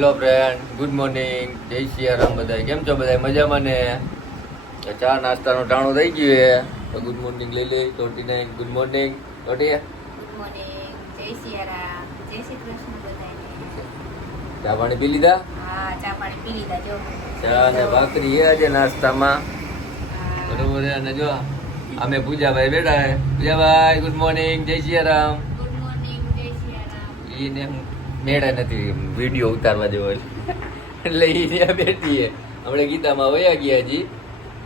Hello friend, good morning, જય સિયારામ બધા. કેમ છો બધા? મજામાં ને? ચા નાસ્તાનું ટાણું થઈ ગયું છે તો ગુડ મોર્નિંગ લઈ લઈ. ટોટીને ગુડ મોર્નિંગ. ટોટી ગુડ મોર્નિંગ, જય સિયારામ, જય શ્રી કૃષ્ણ બધાને. ચા પાણી પી લીધા? હા, ચા પાણી પી લીધા. જો ચા ને ભાખરી છે આજે નાસ્તામાં. બરોબર છે. અને જો અમે પૂજાભાઈ બેઠા છે. પૂજાભાઈ ગુડ મોર્નિંગ, જય સિયારામ. ગુડ મોર્નિંગ, જય સિયારામ. એને મેળા નથી વિડીયો ઉતારવા જેવો એટલે એ ત્યાં બેઠી છે. આપણે ગીતામાં વયા ગયા હજી.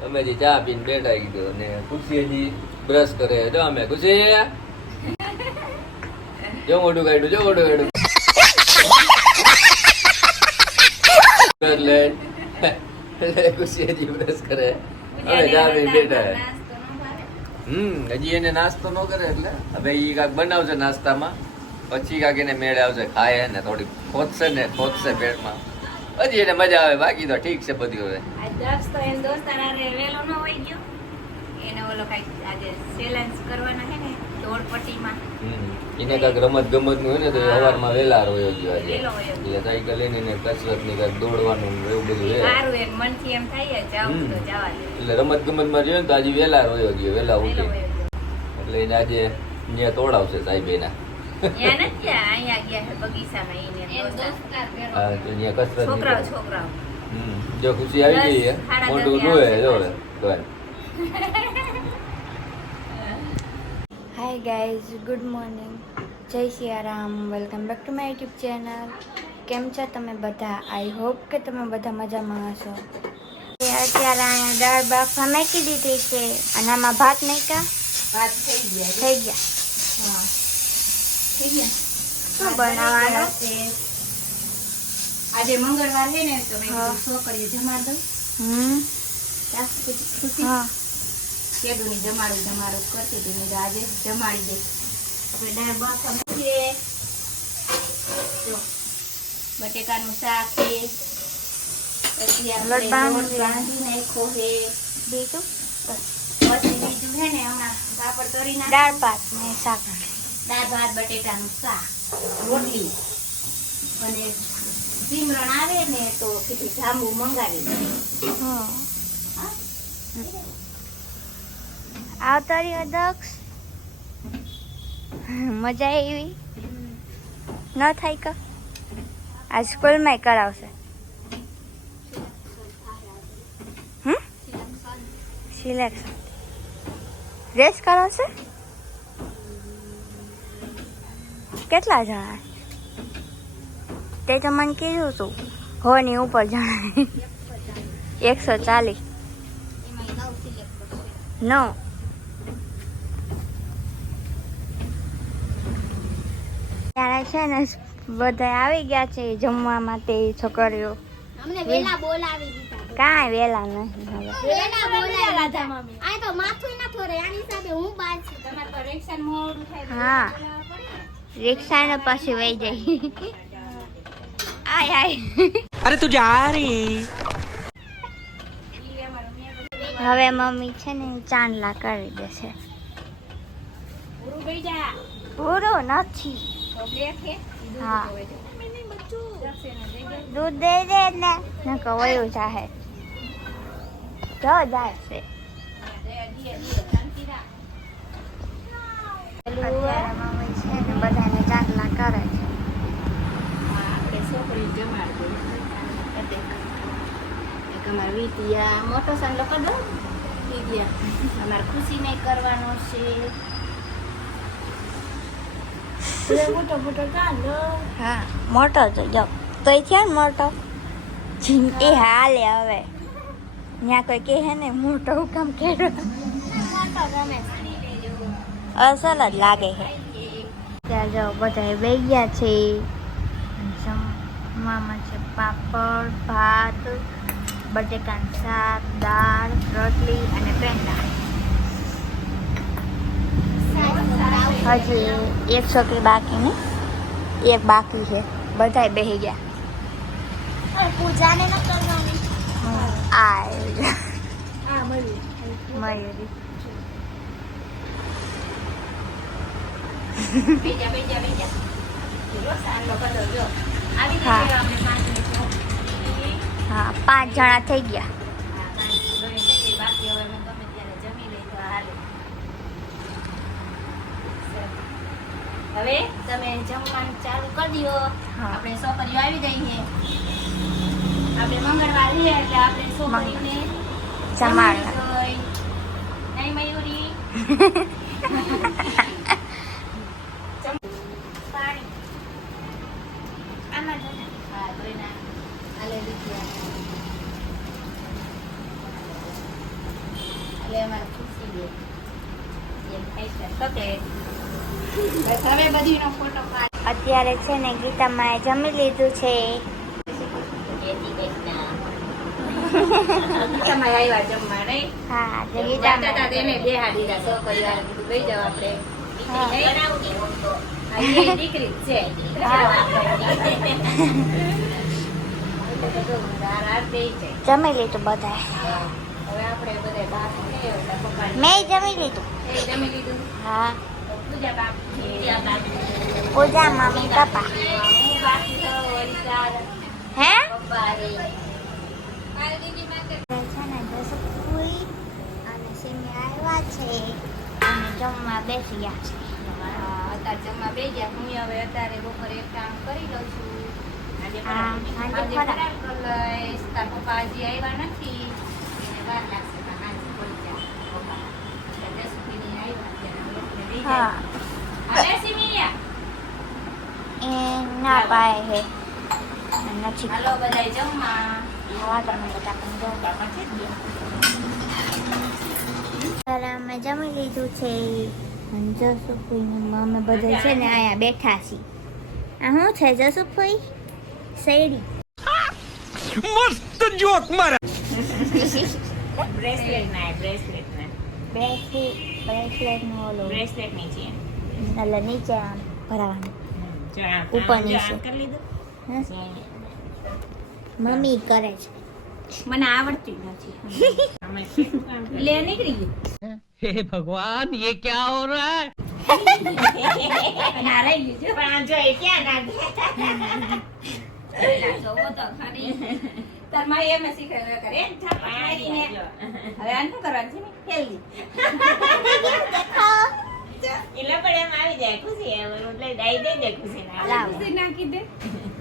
અમે હજી ચા પીને બેઠા કીધું. અને ખુશી હજી બ્રશ કરે. જો અમે ખુશી જો મોટું કાઢ્યું, જો મોટું કાઢ્યું લે ખુશી હજી બ્રશ કરે. હવે ચા પીને બેઠા હજી એને નાસ્તો ન કરે એટલે હવે એ કાંક બનાવશે નાસ્તામાં. પછી કાંક એને મેળે આવશે, ખાય ને થોડી ખોદશે પેટમાં, પછી એને મજા આવે. બાકી તો ઠીક છે બધું. હવે આજ દક્ષ તો એન દોસ્તાર હારે વેલો ન હોય ગયો. એને ઓલો કઈ આજે ચેલેન્જ કરવાના છે ને દોડપટ્ટીમાં. એને કાંક રમત ગમત નું હોય ને તો સવારમાં વહેલા રહ્યો ગયો આજે. વેલો હોય એટલે સાયકલ લઈને એને કસરત ની કાંક દોડવાનું એવું બધું છે. સારું એમ મનથી એમ થાય જાવું તો જવા દે. એટલે રમત ગમત માં રહ્યો ને તો આજે વહેલા રહ્યો ગયો, વહેલા વેલો ઉઠી. હોય ગયો. એટલે એને આજે ત્યાં તોડાવશે સાહેબ એના. ત્યાં નથી ગયા, અહીંયા ગયા છે બગીચામાં. એને દોસ્તાર હા, તો ત્યાં કસરત છોકરાઓ જો ખુશી આવી ગઈ છે. મોટું જોવે જોવે તો હાય ગાઈઝ, ગુડ મોર્નિંગ, જય Siyaram, welcome back to my YouTube channel. કેમ છો તમે બધા? આઈ હોપ કે તમે બધા મજામાં હશો. અત્યારે અહીંયા દાળ બાફા મેકી દીધી છે અને આમાં ભાત નાખ્યા. વાત થઈ ગયા. થઈ ગયા. હા થઈ ગયા. શું બનાવવાનું છે? આજે મંગળવાર છે ને તો મેં હા. છોકરીઓ જમાડ દઉં. ખુશી હા કેદુની જમાડું કરતી હતી. મેં આજે જમાડી દે. આપણે દાળ બાફા મૂકીએ. જો બટેકાનું શાક છે. પછી આપણે લોટ બાંધી લોટ બાંધી નાખ્યો છે. બીજું પછી બીજું છે ને હમણાં પાપડ તળી નાખ. દાળ ભાત ને શાક. દાળ ભાત બટેટાનું શાક રોટલી. અને સિમરણ આવે ને તો કીધું જાંબુ મંગાવી દે. હા આવતો રહ્યો દક્ષ. મજા આવી ન થાય કે આ સ્કૂલમાં કરાવશે. સિલેક્શન રેસ કરાવશે. કેટલા જણા? તે તો મને કીધું હતું હોની ઉપર જણા 140. નો ત્યારે છે ને બધા આવી ગયા છે જમવા માટે છોકરીઓ. અમને વેલા બોલાવી દીધા. કાંઈ વેલા નહીં હવે. વેલા બોલાવી દીધા. આ તો માથું ના ફરે. આની હિસાબે હું બાજ છું. તમારે તો રિક્ષા મોડું થાય તો હા. બોલાવવા પડે ને. રિક્ષાને પછી વહી જઈ. આય આય अरे तू जा रही હવે મમ્મી છે ને ચાંદલા કરી દેશે. પૂરું થઈ જા. પૂરો નથી. તો લે કે હા જશે ને જઈ ગયો. દૂધ દે દે ને નકો વયું જાહે. જો જાય છે. અત્યારે મમ્મી છે ને બધાને ચાંદલા કરે છે. આપણે છોકરી જમાડ દે. એક અમાર વીટિયા મોટો સાંડલો કરી દઉં. વીટિયા અમારે ખુશી નહીં કરવાનો છે. મોટો મોટો ચાંદલો. હા મોટો તો જો તો છે ને મોટો એ હાલે હવે. ત્યાં કોઈ કહે ને મોટો કામ કર્યો અસલ જ લાગે છે. ત્યાં જો બધા બે ગયા છે. જમવામાં છે પાપડ, ભાત, બટેકાનું શાક, દાળ, રોટલી અને પેંડા. હજી એક છોકરી બાકી ને એક બાકી છે. બધા બેસી ગયા. પૂજાને ન કરવાની. આ મયુરી બીજા. જો સાંડલો કરી દઉં. જો આવી હા. રીતે આપણે પાંચની ચોકી. હા 5 જણા થઈ ગયા. હા, પાંચ જોડે થઈ ગઈ. બાકી હવે અમે ગમે ત્યારે જમી લઈ તો હાલે. હવે તમે જમવાનું ચાલુ કરી દો. હા. આપણે છોકરીઓ આવી ગઈ છે. આપણે મંગળવાર છે એટલે આપણે છોકરીઓને જમાડવા. જમાડી દઈએ. નહીં મયુરી? પાણી. આમાં જો ને. હા, ધોઈ નાખ. આલે લીધી. આલે અમારે ખુશી દે. એમ ખાઈ છે. ચોકલેટ. બસ હવે બધીનો ફોટો પાડ. અત્યારે છે ને ગીતામાએ જમી લીધું છે. તમે આવ્યા જમવા નહીં? હા તો જાતા હતા ગીતામા તેને બેહાડીરા છોકરીઓ કીધું લઈ જાઓ આપણે. હા. હા, એ દીકરી જ છે. એટલે બધું રાત બે છે. જમી લીધું બધાએ. હવે આપણે બધે બહાર નીકળીએ એટલે પપ્પાને મેં જમી લીધું. એ જમી લીધું. હા પૂજા બાકી છે. પૂજા મમ્મી પપ્પા. હું બાકી તો વરિસાર હે પપ્પા રે. છે ને જસુપુરી અને સિમી આવ્યા છે અને જમવા બેસી ગયા છે. અત્યારે જમવા બે ગયા. હું હવે અત્યારે બપોરે એક કામ કરી લઉં છું. આજે હા, ફરાળ આજે કરી લઈશ. તાર પપ્પા હજી આવ્યા નથી. એને વાર લાગશે. પણ આજે પડી જાય પપ્પા. એટલે જસુપીની આવ્યા ત્યારે એટલે લઈ જાય. હા હવે સિમિયા એ ના પાય હે નથી હાલો બધાય જમવા. ખાવા તમે બધા પણ જો. બાપા છે જ ને. ત્યારે અમે જમી લીધું છે અને જસુફુઈ અમે બધા છે ને અહીંયા બેઠા છીએ. આ શું છે જસુફુઈ? શેરડી. मस्त जोक मारा. બ્રેસલેટ ના બ્રેસલેટ ના બ્રેસલેટનું ઓલું બ્રેસલેટ નીચે એટલે નીચે આમ ભરાવાનું. જો આ ઉપર આમ જો નીચે. આમ કરી લીધું. હે? જો અહીંયા. મમ્મી કરે છે. મને આવડતી નથી. આમાં કેટલું કામ કરે? લે નીકળી ગયું. हे भगवान ये क्या हो रहा है? અને આ રહી ગયું છે. પણ આ જો એ ક્યાં નાખે? ના, જોવો તો ખરી. તાર માએ એમ શીખવાડ્યું કરે. છાપ મારીને. હવે આને શું કરવાનું છે ને? હેલ્ધી. એટલે પણ એમ આવી જાય ખુશી એટલે ડાઈ દઈ દે ખુશી લાવો. ખુશી નાખી દે.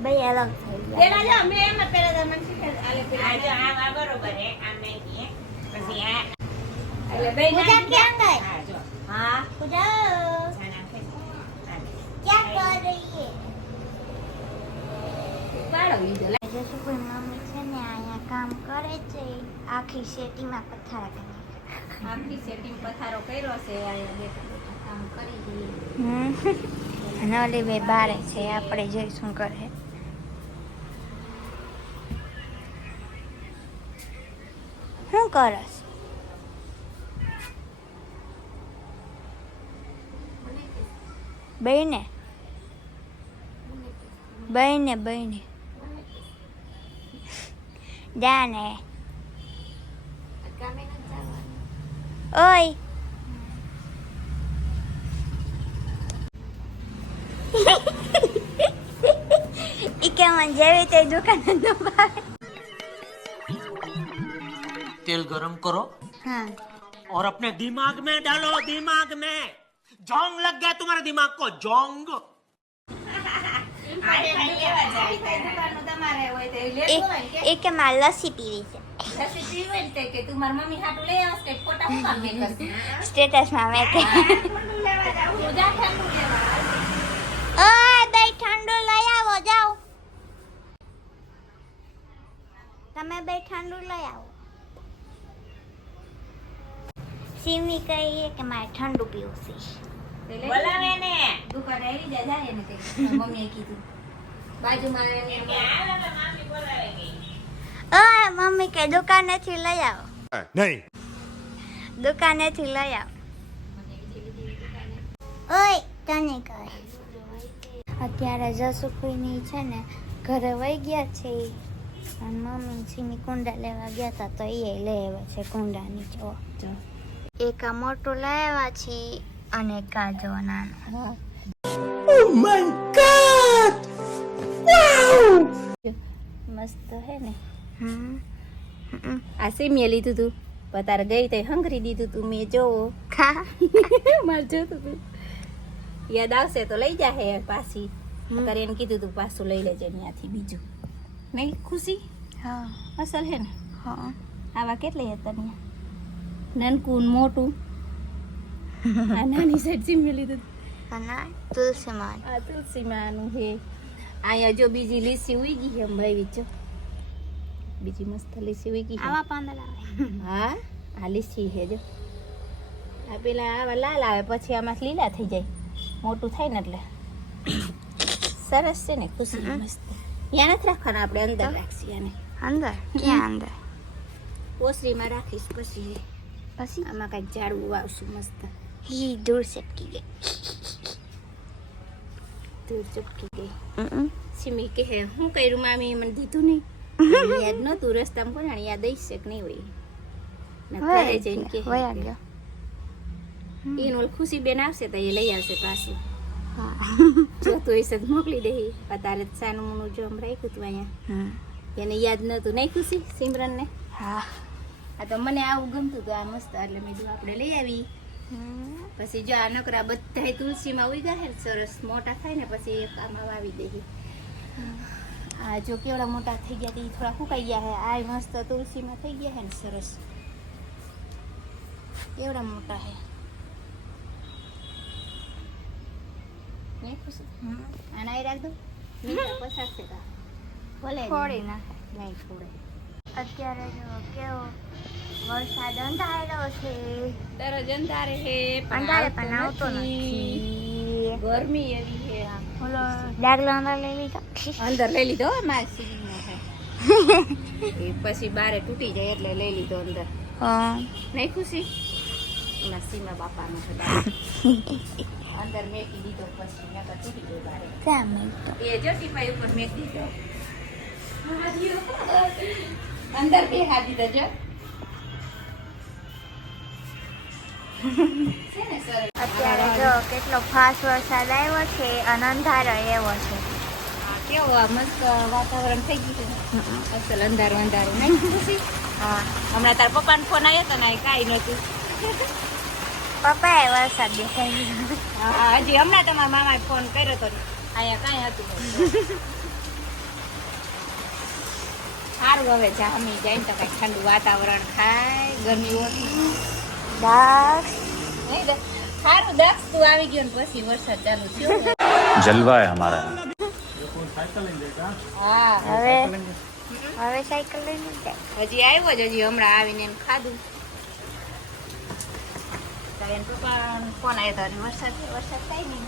બે અલગ થઈ ગયા. પેલા જો મેં એમાં પેલા તમને શીખવાડ્યું. આલે પેલા આ જો આ બરોબર હે આમ નાખીએ પછી આ એટલે બે પૂજા ક્યાં ગઈ? હા જો हाँ पूजा આ નાખે क्या कर रही है? પાડો લીધો જસુ કોઈ મમ્મી છે ને અહીંયા કામ કરે છે આખી શેટીમાં પથારા કરી. આખી સેટિંગ પથારો કર્યો છે અહીંયા બેઠા બેઠા કામ કરી દઈએ અને ઓલી બે બારે છે આપણે જોઈશું કરે. શું કરસ? બહેને બહેને બહેને જાને ઓય ઈ કે મને જેવી તે દુકાન ન ભાવે. तेल गरम करो હા और अपने दिमाग में डालो. दिमाग में जोंग लग गया तुम्हारे दिमाग को. जोंग. દુકાનનું તમારે હોય તો લેતું હોય ને એ કે મારે લસ્સી પીવી છે. લસ્સી પીવી હોય ને કે તું મારી મમ્મી હાટુ લઈ આવશ કે ખોટા હું કામ મેં કરશે સ્ટેટસમાં મેં કે ઠંડુ લેવા જાવ તું જા ઠંડુ લેવા ઓય બે ઠંડુ લઈ આવો જાઓ. તમે બે ઠંડુ લઈ આવો. સિમી કહીએ કે મારે ઠંડુ પીવું છે. બોલાવે ને દુકાને આવી જાય ને કે મમ્મીએ કીધું બાજુમાં એને મમ્મી બોલાવે ગઈ ઓય મમ્મી કે દુકાનેથી લઈ આવો. नहीं દુકાનેથી લઈ આવો. ઓય તને કહે અત્યારે જસુફીની છે ને ઘરે વહી ગયા છે અને મમ્મી સિમી કુંડા લેવા ગયા હતા તો એ લઈ આવ્યા છે કુંડાની. જો એક આ મોટું લઈ આવ્યા છે અને એક આ જો નાનું. Oh my God! Wow! મસ્ત હે ને. હમ આ સીમીએ લીધું તું પણ તારે ગઈ તે હંગરી દીધું તું મેં જોવો ખા મારે જોતું તું યાદ આવશે તો લઈ જાહે પાછી કરે એને કીધું તું પાછું લઈ લેજે ત્યાંથી બીજું નહીં ખુશી હા અસલ હે ને હા આવા કેટલા હતા ત્યાં નાનકું ને મોટું આ નાની સાઈડ સીમી લીધું અને તુલસીમાં આ તુલસીમાંનું હે અહીંયા જો બીજી લીસી ઉઈ ગઈ એમ ભાઈ જો બીજી મસ્ત લીસી ઉઈ ગઈ આવા પાંદડા આવે હા આ લીસી છે જો આ પેલા આવા લાલ આવે પછી આમાં લીલા થઈ જાય મોટું થાય ને એટલે સરસ છે ને ખુશી મસ્ત ત્યાં નથી રાખવાના આપણે અંદર રાખીએ આને અંદર ક્યાં અંદર ઓસરીમાં રાખીશ પછી પછી આમાં કાંઈક ઝાડવું વાવશું મસ્ત હી દૂર સટકી ગઈ દૂર ચપકી ગઈ સિમી કહે હું કર્યું મામી મને દીધું નહીં યાદ નહોતું રસ્તામાં કોણ જાણે યાદ આવી શકે નહીં હોય ને ઘરે જઈને કહે વયા ગયો એનું ઓલી ખુશીબેન આવશે તો એ લઈ આવશે પાછું હા જોતું હશે તો મોકલી દે તારે સાનું મોનું જોમ રાખ્યું હતું અહીંયા એને યાદ નહોતું નહીં ખુશી સિમરનને હા આ તો મને આવું ગમતું હતું આ મસ્ત એટલે મેં કીધું આપણે લઈ આવી પછી જો આ નકરા બધા તુલસીમાં ઉઈ હે સરસ મોટા થાય ને પછી એક આમાં વાવી દે આ જો કેવડા મોટા થઈ ગયા તે થોડા ફૂકાઈ ગયા હે આ મસ્ત તુલસીમાં થઈ ગયા હે ને સરસ કેવડા મોટા હે નહીં ખુશી આના એ રાખ દો નહીં પસાર છે કા ભલે ફોડી નાખે નહીં છોડે અત્યારે જો કેવો વરસાદ અંધારેલો છે દરરોજ અંધારે હે અંધારે પણ આવતો નથી ગરમી એવી હે ઓલો ડાગલો અંદર લઈ લીધો અંદર લઈ લીધો મારી સીડીનો હે એ પછી બારે તૂટી જાય એટલે લઈ લીધો અંદર હા નહીં ખુશી એમાં સીમા બાપાનો છે અંદર મેકી દીધો પછી મેં તો તૂટી ગયો બારે ક્યાં મૂકતો એ જો ટીપાઈ ઉપર મેકી દીધો અંદર બેહા દીધો જો છે ને સરસ અત્યારે જો કેટલો ફાસ્ટ વરસાદ આવ્યો છે અને અંધારો એવો છે કેવો આ મસ્ત વાતાવરણ થઈ ગયું છે અસલ અંધારું અંધારું નહીં ખુશી હા હમણાં તારા પપ્પાનો ફોન આવ્યો હતો ને એ કાંઈ નહોતું પપ્પાએ વરસાદ દેખાઈ દીધો હા હજી હમણાં તમારા મામાએ ફોન કર્યો હતો અહીંયા કાંઈ હતું નહીં. સારું હવે જામી જાય ને તો કંઈક ઠંડુ વાતાવરણ થાય ગરમી ઓછી દાસ નહીં સારું દક્ષ તું આવી ગયો ને પછી વરસાદ ચાલુ થયો जलवा है हमारा હા હવે સાયકલ લઈને જાય હજી આવ્યો જ હજી હમણાં આવીને એને ખાધું તો એને પપ્પાનો ફોન આવ્યો હતો વરસાદ થાય નહીં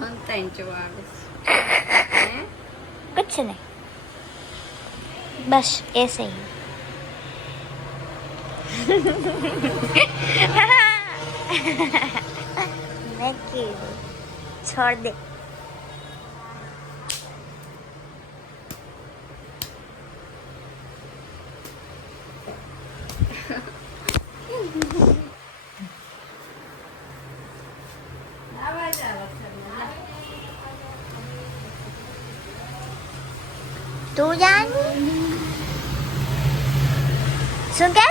હંતાઈને જોવા આવે कुछ नहीं बस ऐसे ही मैं क्यों छोड़ दे तू जान सुन क्या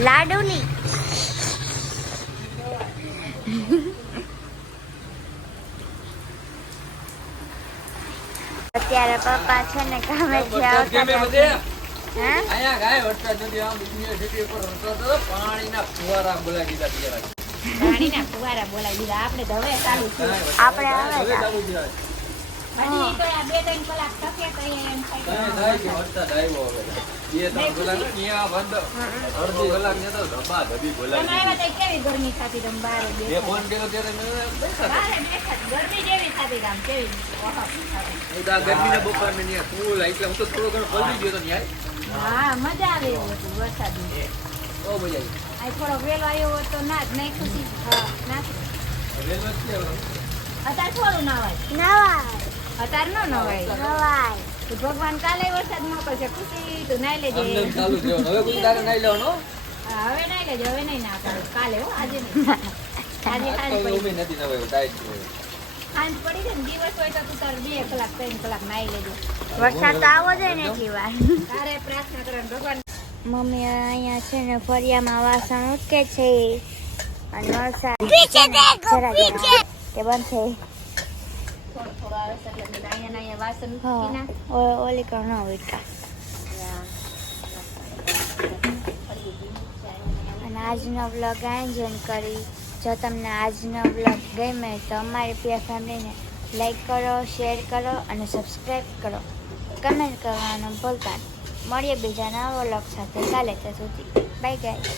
लाडूली અત્યારે પપ્પા છે ને કામે થી આવતા હે અહીંયા ગાય વરસાદ નથી આમ યુનિવર્સિટી ઉપર વરસાદ હતો પાણીના ફુવારા બોલાવી દીધા બીજા પાણીના ફુવારા બોલાવી દીધા આપણે તો હવે ચાલુ થયું આપણે આવે હવે ચાલુ થયા હજી તો આ 2-3 કલાક ટકે તો એમ તમે થાય થાય કે વરસાદ આવ્યો હવે બે ત્રણ કલાક ને અહીંયા બંધ અડધી કલાક ને તો ધબા ધબી તમે બોલાવી આવ્યા તો કેવી ગરમી થતી તમે બહાર મેં બેઠા ફોન કર્યો ત્યારે મેં બેઠા હતા. બહાર બેઠા ગરમી જેવી થતી આમ કેવી ઓહો થતી. હું તો આ ગરમીના બપોરને ત્યાં ફૂલ એટલે હું તો થોડો ઘણો પલળી ગયો તો ન્યાય હા મજા આવે એવું હતું વરસાદની બહુ મજા આવી આ થોડો વેલો આવ્યો હોત તો ના જ નહીં ખુશી હા ના રેલવે જ છે હવે. અત્યારે થોડું નાવાય નવાય અત્યારે ન નવાય નવાય તો ભગવાન કાલે વરસાદ મોકલશે ખુશી તું નાઈ લેજે આમ તેમ ચાલુ થયો હવે કોઈ તારે નહીં લેવાનો હા, હવે નાઈ લેજો હવે નહીં ના પાડું કાલે હો આજે નહીં આજે આ સાંજ તો પડી ઉમી નથી નવે ટાઈટ છે. સાંજ પડી છે ને દિવસ હોય તો તું તાર 2 કલાક 3 કલાક નાઈ લેજો વરસાદ તો આવો જોઈએ ને એટલી વાર તારે પ્રાર્થના કરવાની ભગવાન મમ્મી અહીંયા છે ને ફરિયામાં વાસણ ઉટકે છે અને વરસાદ કે બંધ છે થોડો થોડો આવે છે એટલે મેં અહીંયા વાસણ હા મૂકી નાખ ઓલી કર ના ઉટકા અને આજનો બ્લોગ એન્જોય કરી જો તમને આજનો બ્લોગ ગમે તો અમારી પ્રિય ફેમિલીને લાઈક કરો શેર કરો અને સબસ્ક્રાઈબ કરો કમેન્ટ કરવાનું ભૂલતા નહીં. મળીએ બીજા નવા વ્લોગ સાથે કાલે ત્યાં સુધી બાય ગાઈસ.